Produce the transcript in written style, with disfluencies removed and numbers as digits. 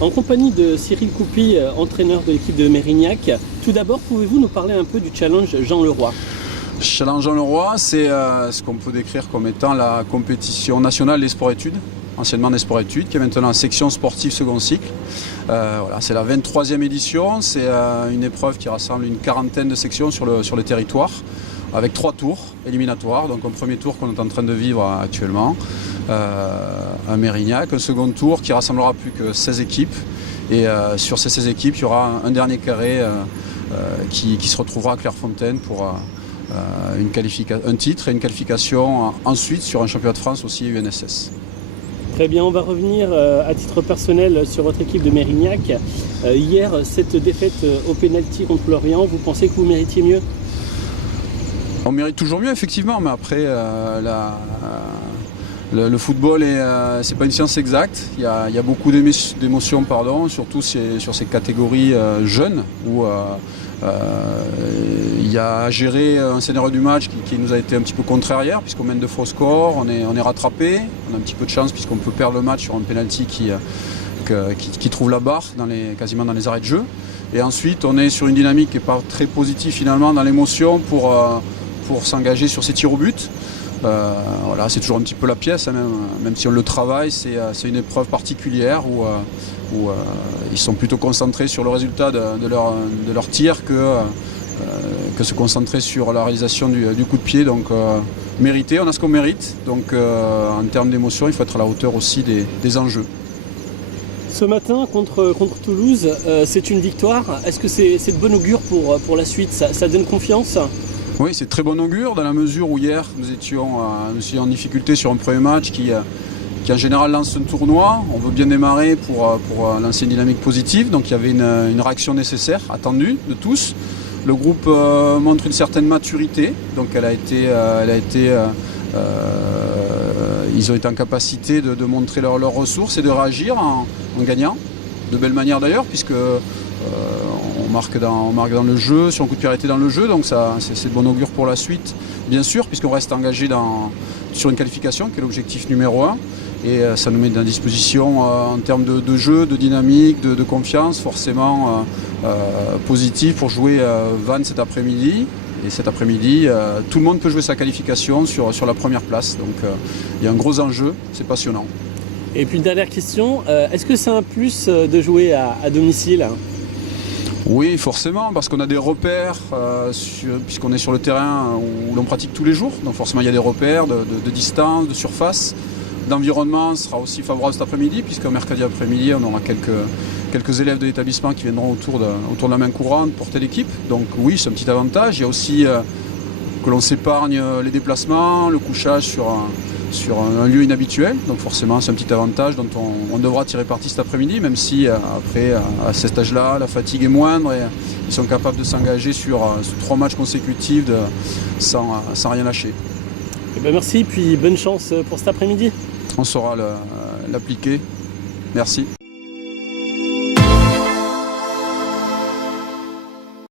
en compagnie de Cyril Coupy, entraîneur de l'équipe de Mérignac. Tout d'abord, pouvez-vous nous parler un peu du challenge Jean Leroy? Challenge Jean Leroy, c'est ce qu'on peut décrire comme étant la compétition nationale des sports-études, anciennement des sports-études, qui est maintenant la section sportive second cycle. Voilà, c'est la 23e édition, c'est une épreuve qui rassemble une quarantaine de sections sur le territoire, avec 3 tours éliminatoires. Donc un premier tour qu'on est en train de vivre actuellement à Mérignac, un second tour qui rassemblera plus que 16 équipes. Et sur ces 16 équipes, il y aura un dernier carré qui se retrouvera à Clairefontaine pour un titre et une qualification ensuite sur un championnat de France aussi UNSS. Très bien, on va revenir à titre personnel sur votre équipe de Mérignac. Hier, cette défaite au pénalty contre Lorient, vous pensez que vous méritiez mieux? On mérite toujours mieux, effectivement, mais après, le football, c'est pas une science exacte. Il y a beaucoup d'émotions, surtout sur ces catégories jeunes où il y a à gérer un scénario du match qui nous a été un petit peu contraire hier, puisqu'on mène de faux scores, on est rattrapé, on a un petit peu de chance puisqu'on peut perdre le match sur un penalty qui trouve la barre quasiment dans les arrêts de jeu. Et ensuite, on est sur une dynamique qui n'est pas très positive finalement dans l'émotion pour s'engager sur ces tirs au but. Voilà, c'est toujours un petit peu la pièce, hein, même si on le travaille, c'est une épreuve particulière où ils sont plutôt concentrés sur le résultat de leur tir que se concentrer sur la réalisation du coup de pied. Donc mérité, on a ce qu'on mérite. Donc en termes d'émotion, il faut être à la hauteur aussi des enjeux. Ce matin contre Toulouse, c'est une victoire. Est-ce que c'est de bon augure pour la suite? Ça donne confiance? Oui, c'est très bon augure dans la mesure où hier nous étions en difficulté sur un premier match qui en général lance un tournoi. On veut bien démarrer pour lancer une dynamique positive. Donc il y avait une réaction nécessaire, attendue de tous. Le groupe montre une certaine maturité. Donc ils ont été en capacité de montrer leurs ressources et de réagir en gagnant. De belle manière d'ailleurs, puisque on marque dans le jeu, sur un coup de pied arrêté dans le jeu, donc c'est de bon augure pour la suite, bien sûr, puisqu'on reste engagé sur une qualification qui est l'objectif numéro 1. Et ça nous met dans disposition en termes de jeu, de dynamique, de confiance, forcément positif pour jouer Vannes cet après-midi. Et cet après-midi, tout le monde peut jouer sa qualification sur la première place. Donc il y a un gros enjeu, c'est passionnant. Et puis une dernière question, est-ce que c'est un plus de jouer à domicile? Oui, forcément, parce qu'on a des repères, puisqu'on est sur le terrain où l'on pratique tous les jours. Donc forcément, il y a des repères de distance, de surface. L'environnement sera aussi favorable cet après-midi, puisqu'un mercredi après-midi, on aura quelques élèves de l'établissement qui viendront autour de la main courante porter l'équipe. Donc oui, c'est un petit avantage. Il y a aussi que l'on s'épargne les déplacements, le couchage sur un lieu inhabituel. Donc forcément, c'est un petit avantage dont on devra tirer parti cet après-midi, même si après, à cet âge-là, la fatigue est moindre et ils sont capables de s'engager sur 3 matchs consécutifs sans rien lâcher. Eh bien, merci, puis bonne chance pour cet après-midi. On saura l'appliquer. Merci.